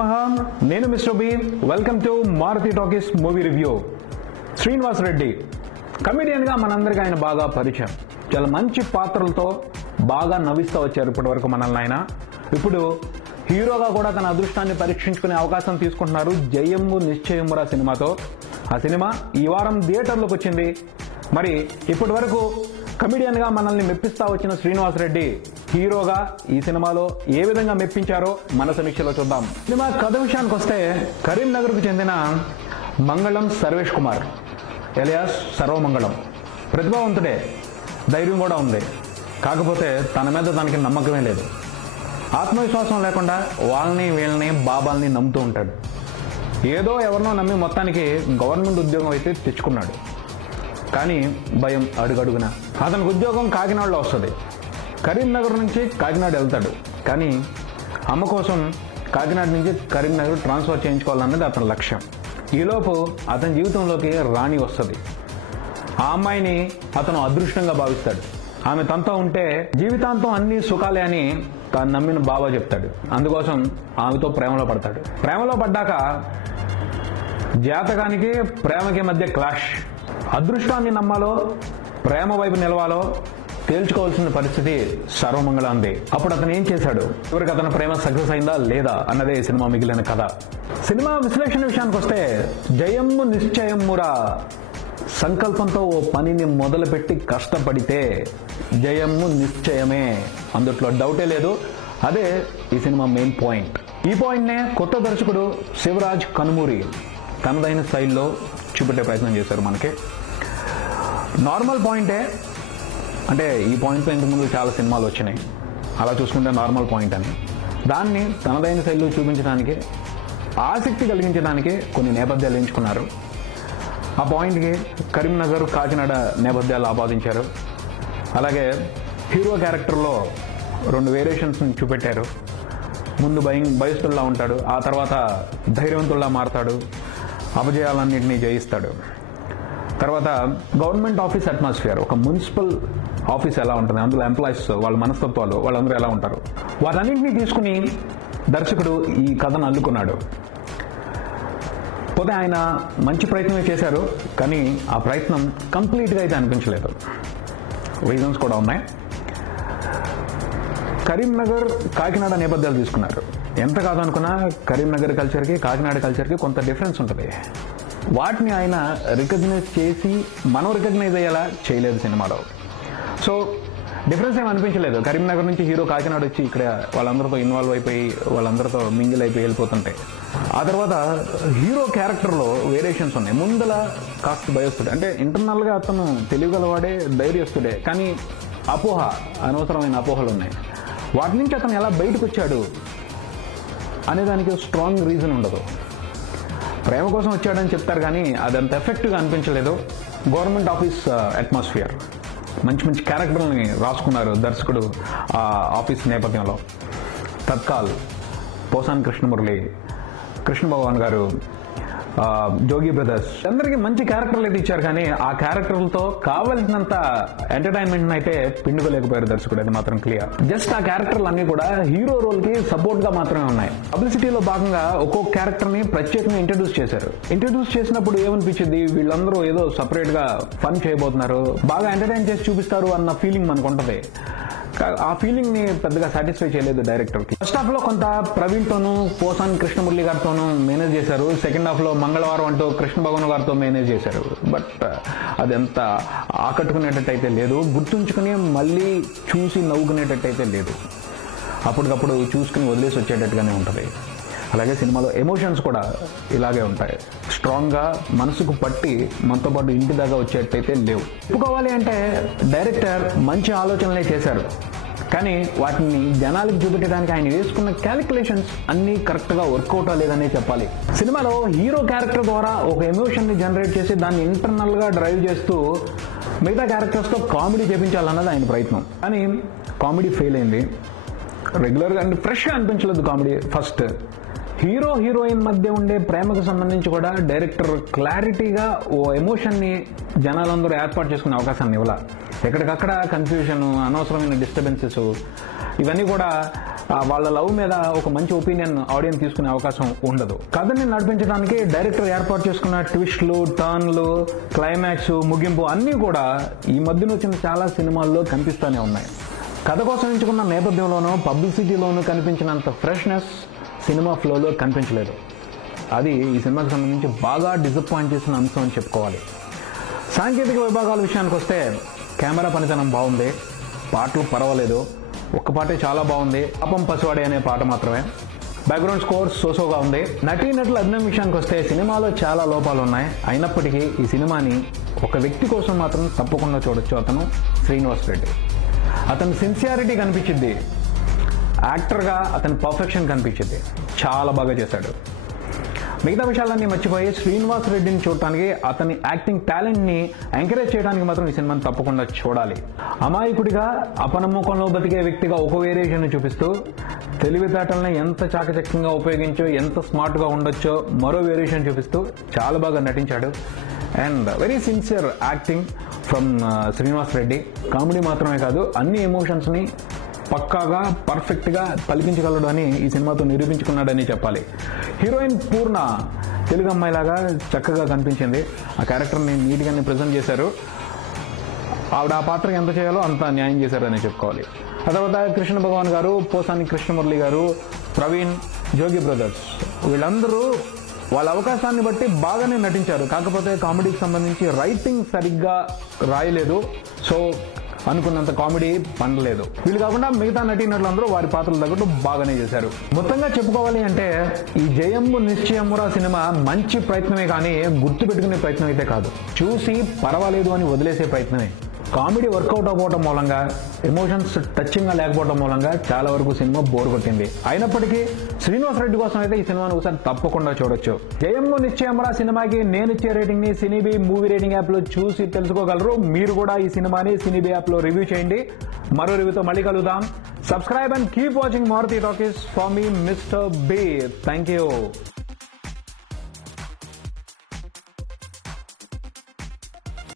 నమః. నేను mister B. Welcome to Maruthi talkies movie review. Srinivas Reddy కమెడియన్గా మనందరికీ ఆయన బాగా పరిచయం. చాలా మంచి పాత్రలతో బాగా నవ్విస్తూ వచ్చారు ఇప్పటి వరకు మనల్ని. ఆయన ఇప్పుడు హీరోగా కూడా తన అదృష్టాన్ని పరీక్షించుకునే అవకాశం తీసుకుంటున్నారు జయమ్ము నిశ్చయమురా సినిమాతో. ఆ సినిమా ఈ వారం థియేటర్లోకి వచ్చింది. మరి ఇప్పటి వరకు కమెడియన్గా మనల్ని మెప్పిస్తా వచ్చిన శ్రీనివాస్ రెడ్డి హీరోగా ఈ సినిమాలో ఏ విధంగా మెప్పించారో మన సమీక్షలో చూద్దాం. సినిమా కథ విషయానికి వస్తే కరీంనగర్కు చెందిన మంగళం సర్వేష్ కుమార్ ఎలియాస్ సర్వమంగళం ప్రతిభావంతుడే, ధైర్యం కూడా ఉంది. కాకపోతే తన మీద తనకి నమ్మకమే లేదు. ఆత్మవిశ్వాసం లేకుండా వాళ్ళని వీళ్ళని బాబాల్ని నమ్ముతూ ఉంటాడు. ఏదో ఎవరినో నమ్మి మొత్తానికి గవర్నమెంట్ ఉద్యోగం అయితే తెచ్చుకున్నాడు. కానీ భయం అడుగడుగున. అతనికి ఉద్యోగం కాకినాడలో వస్తుంది. కరీంనగర్ నుంచి కాకినాడ వెళ్తాడు. కానీ అమ్మ కోసం కాకినాడ నుంచి కరీంనగర్ ట్రాన్స్ఫర్ చేయించుకోవాలన్నది అతని లక్ష్యం. ఈలోపు అతని జీవితంలోకి రాణి వస్తుంది. ఆ అమ్మాయిని అతను అదృష్టంగా భావిస్తాడు. ఆమె తనతో ఉంటే జీవితాంతం అన్ని సుఖాలే అని తాను నమ్మిన బాబా చెప్తాడు. అందుకోసం ఆమెతో ప్రేమలో పడతాడు. ప్రేమలో పడ్డాక జాతకానికి ప్రేమకి మధ్య క్లాష్. అదృష్టాన్ని నమ్మాలో ప్రేమ వైపు నిలవాలో తేల్చుకోవాల్సిన పరిస్థితి సర్వమంగళంది. అప్పుడు అతను ఏం చేశాడు, చివరికి అతని ప్రేమ సక్సెస్ అయిందా లేదా అన్నదే ఈ సినిమా మిగిలిన కథ. సినిమా విశ్లేషణ విషయానికి వస్తే జయమ్ము నిశ్చయమ్మురా సంకల్పంతో ఓ పనిని మొదలుపెట్టి కష్టపడితే జయమ్ము నిశ్చయమే, అందుట్లో డౌటే లేదు. అదే ఈ సినిమా మెయిన్ పాయింట్. ఈ పాయింట్నే కొత్త దర్శకుడు శివరాజ్ కనుమూరి తనదైన స్టైల్లో చూపెట్టే ప్రయత్నం చేశారు మనకి. నార్మల్ పాయింటే, అంటే ఈ పాయింట్తో ఇంతకుముందు చాలా సినిమాలు వచ్చినాయి, అలా చూసుకుంటే నార్మల్ పాయింట్ అని. దాన్ని తనదైన శైలిలో చూపించడానికి, ఆసక్తి కలిగించడానికి కొన్ని నేపథ్యాలు ఎంచుకున్నారు. ఆ పాయింట్కి కరీంనగర్ కాకినాడ నేపథ్యాలు ఆపాదించారు. అలాగే హీరో క్యారెక్టర్లో 2 వేరియేషన్స్ని చూపెట్టారు. ముందు భయస్తుల్లా ఉంటాడు, ఆ తర్వాత ధైర్యవంతుల్లా మారతాడు, అపజయాలన్నింటినీ జయిస్తాడు. తర్వాత గవర్నమెంట్ ఆఫీస్ అట్మాస్ఫియర్, ఒక మున్సిపల్ ఆఫీస్ ఎలా ఉంటుంది, అందులో ఎంప్లాయీస్ వాళ్ళ మనస్తత్వాలు వాళ్ళందరూ ఎలా ఉంటారు, వాటన్నింటినీ తీసుకుని దర్శకుడు ఈ కథను అల్లుకున్నాడు. పోతే ఆయన మంచి ప్రయత్నమే చేశారు, కానీ ఆ ప్రయత్నం కంప్లీట్గా అయితే అనిపించలేదు. రీజన్స్ కూడా ఉన్నాయి. కరీంనగర్ కాకినాడ నేపథ్యాలు తీసుకున్నారు. ఎంత కాదనుకున్నా కరీంనగర్ కల్చర్కి కాకినాడ కల్చర్కి కొంత డిఫరెన్స్ ఉంటుంది. వాటిని ఆయన రికగ్నైజ్ చేసి మనం రికగ్నైజ్ అయ్యేలా చేయలేదు సినిమాలో. సో డిఫరెన్స్ ఏమి అనిపించలేదు. కరీంనగర్ నుంచి హీరో కాకినాడ వచ్చి ఇక్కడ వాళ్ళందరితో ఇన్వాల్వ్ అయిపోయి వాళ్ళందరితో మింగిల్ అయిపోయి వెళ్ళిపోతుంటాయి. ఆ తర్వాత హీరో క్యారెక్టర్లో వేరియేషన్స్ ఉన్నాయి. ముందల కాస్త భయస్తుడే, అంటే ఇంటర్నల్గా అతను తెలియగలవాడే, ధైర్యస్తుడే, కానీ అపోహ, అనవసరమైన అపోహలు ఉన్నాయి. వాటి నుంచి అతను ఎలా బయటకు వచ్చాడు అనేదానికి స్ట్రాంగ్ రీజన్ ఉండదు. ప్రేమ కోసం వచ్చాడని చెప్తారు, కానీ అదంత ఎఫెక్టివ్గా అనిపించలేదు. గవర్నమెంట్ ఆఫీస్ అట్మాస్ఫియర్, మంచి మంచి క్యారెక్టర్ని రాసుకున్నారు దర్శకుడు ఆ ఆఫీస్ నేపథ్యంలో. తత్కాల్, పోసాని కృష్ణమురళి, కృష్ణభగవాన్ గారు, జోగి బ్రదర్స్, అందరికీ మంచి క్యారెక్టర్లు అయితే ఇచ్చారు, కానీ ఆ క్యారెక్టర్లతో కావలసినంత ఎంటర్టైన్మెంట్ అయితే పిండుకోలేకపోయారు దర్శకుడు. అది మాత్రం క్లియర్. జస్ట్ ఆ క్యారెక్టర్లు అన్ని కూడా హీరో రోల్ కి సపోర్ట్ గా మాత్రమే ఉన్నాయి. పబ్లిసిటీలో భాగంగా ఒక్కొక్క క్యారెక్టర్ ని ప్రత్యేకంగా ఇంట్రడ్యూస్ చేశారు. ఇంట్రడ్యూస్ చేసినప్పుడు ఏమనిపించింది, వీళ్ళందరూ ఏదో సపరేట్ గా ఫన్ చేయబోతున్నారు, బాగా ఎంటర్టైన్ చేసి చూపిస్తారు అన్న ఫీలింగ్ మనకు ఉంటది. ఆ ఫీలింగ్ ని పెద్దగా సాటిస్ఫై చేయలేదు డైరెక్టర్ కి. ఫస్ట్ హాఫ్ లో కొంత ప్రవీణ్ తోనూ పోసాని కృష్ణమురళి గారితోనూ మేనేజ్ చేశారు. సెకండ్ హాఫ్ లో మంగళవారం అంటూ కృష్ణ భగవాన్ గారితో మేనేజ్ చేశారు. బట్ అది ఎంత ఆకట్టుకునేటట్టు అయితే లేదు, గుర్తుంచుకుని మళ్ళీ చూసి నవ్వుకునేటట్టు అయితే లేదు. అప్పటికప్పుడు చూసుకుని వదిలేసి వచ్చేటట్టుగానే ఉంటుంది. అలాగే సినిమాలో ఎమోషన్స్ కూడా ఇలాగే ఉంటాయి. స్ట్రాంగ్గా మనసుకు పట్టి మనతో పాటు ఇంటి దాకా వచ్చేటైతే లేవు. చెప్పుకోవాలి అంటే డైరెక్టర్ మంచి ఆలోచనలే చేశారు, కానీ వాటిని జనాలకు చూపించడానికి ఆయన వేసుకున్న క్యాలిక్యులేషన్స్ అన్నీ కరెక్ట్గా వర్కౌట్ అవ్వలేదనే చెప్పాలి. సినిమాలో హీరో క్యారెక్టర్ ద్వారా ఒక ఎమోషన్ని జనరేట్ చేసి దాన్ని ఇంటర్నల్గా డ్రైవ్ చేస్తూ మిగతా క్యారెక్టర్స్తో కామెడీ చేయించాలన్నది ఆయన ప్రయత్నం, కానీ కామెడీ ఫెయిల్ అయింది. రెగ్యులర్గా అంటే ఫ్రెష్గా అనిపించలేదు కామెడీ. ఫస్ట్ హీరో హీరోయిన్ మధ్య ఉండే ప్రేమకు సంబంధించి కూడా డైరెక్టర్ క్లారిటీగా ఓ ఎమోషన్ని జనాలందరూ ఏర్పాటు చేసుకునే అవకాశాన్ని ఇవ్వాల. ఎక్కడికక్కడ కన్ఫ్యూషన్, అనవసరమైన డిస్టర్బెన్సెస్, ఇవన్నీ కూడా వాళ్ళ లవ్ మీద ఒక మంచి ఒపీనియన్ ఆడియన్స్ తీసుకునే అవకాశం ఉండదు. కథని నడిపించడానికి డైరెక్టర్ ఏర్పాటు చేసుకున్న ట్విస్ట్లు, టర్న్లు, క్లైమాక్స్, ముగింపు అన్నీ కూడా ఈ మధ్యన వచ్చిన చాలా సినిమాల్లో కనిపిస్తూనే ఉన్నాయి. కథ కోసం ఎంచుకున్న నేపథ్యంలోనూ పబ్లిసిటీలోనూ కనిపించినంత ఫ్రెష్నెస్ సినిమా ఫ్లోలో కనిపించలేదు. అది ఈ సినిమాకి సంబంధించి బాగా డిసప్పాయింట్ చేసిన అంశం అని చెప్పుకోవాలి. సాంకేతిక విభాగాల విషయానికి వస్తే కెమెరా పనితనం బాగుంది, పాటలు పర్వాలేదు, ఒక్క పాటే చాలా బాగుంది, పాపం పసివాడే అనే పాట మాత్రమే. బ్యాక్గ్రౌండ్ స్కోర్ సోసోగా ఉంది. నటీనటుల అభినయం విషయానికి వస్తే సినిమాలో చాలా లోపాలు ఉన్నాయి. అయినప్పటికీ ఈ సినిమాని ఒక వ్యక్తి కోసం మాత్రం తప్పకుండా చూడొచ్చు. అతను శ్రీనివాస్ రెడ్డి. అతని సిన్సియారిటీ కనిపించింది, యాక్టర్గా అతని పర్ఫెక్షన్ కనిపించింది, చాలా బాగా చేశాడు. మిగతా విషయాలన్నీ మర్చిపోయి శ్రీనివాస్ రెడ్డిని చూడటానికి, అతని యాక్టింగ్ టాలెంట్ని ఎంకరేజ్ చేయడానికి మాత్రం ఈ సినిమాని తప్పకుండా చూడాలి. అమాయకుడిగా అపనమ్మకంలో బతికే వ్యక్తిగా ఒక వేరియేషన్ చూపిస్తూ, తెలివితేటల్ని ఎంత చాకచక్యంగా ఉపయోగించో, ఎంత స్మార్ట్గా ఉండొచ్చో మరో వేరియేషన్ చూపిస్తూ చాలా బాగా నటించాడు. And very sincere acting from Srinivas Reddy. Comedy మాత్రమే కాదు, అన్ని ఎమోషన్స్ని పక్కాగా పర్ఫెక్ట్గా పలికించగలడు అని ఈ సినిమాతో నిరూపించుకున్నాడని చెప్పాలి. హీరోయిన్ పూర్ణ తెలుగు అమ్మాయిలాగా చక్కగా కనిపించింది. ఆ క్యారెక్టర్ని నీట్గానే ప్రజెంట్ చేశారు. ఆవిడ ఆ పాత్రకి ఎంత చేయాలో అంత న్యాయం చేశారని చెప్పుకోవాలి. ఆ తర్వాత కృష్ణ భగవాన్ గారు, పోసాని కృష్ణమురళి గారు, ప్రవీణ్, జోగి బ్రదర్స్ వీళ్ళందరూ వాళ్ళ అవకాశాన్ని బట్టి బాగానే నటించారు. కాకపోతే కామెడీకి సంబంధించి రైటింగ్ సరిగ్గా రాయలేదు. సో అనుకున్నంత కామెడీ పండలేదు. వీళ్ళు కాకుండా మిగతా నటీనటులందరూ వారి పాత్రలు తగ్గట్టు బాగానే చేశారు. మొత్తంగా చెప్పుకోవాలి అంటే ఈ జయమ్ము నిశ్చయమ్మురా సినిమా మంచి ప్రయత్నమే కానీ గుర్తు పెట్టుకునే ప్రయత్నం అయితే కాదు. చూసి పర్వాలేదు అని వదిలేసే ప్రయత్నమే. కామెడీ వర్కౌట్ అవ్వకపోవడం మూలంగా, ఎమోషన్స్ టచింగ్గా లేకపోవడం మూలంగా చాలా వరకు సినిమా బోర్ కొట్టింది. అయినప్పటికీ శ్రీనివాస్ రెడ్డి కోసం అయితే ఈ సినిమాను ఒకసారి తప్పకుండా చూడొచ్చు. జయమ్ము నిశ్చయమ్మురా సినిమాకి నేను ఇచ్చే రేటింగ్ ని సినీబీ మూవీ రేటింగ్ యాప్ లో చూసి తెలుసుకోగలరు. మీరు కూడా ఈ సినిమాని సినీబీ యాప్ లో రివ్యూ చేయండి. మరో రివ్యూతో మళ్ళీ కలుద్దాం. Subscribe and keep watching Maruthi talkies. For me mister B. Thank you.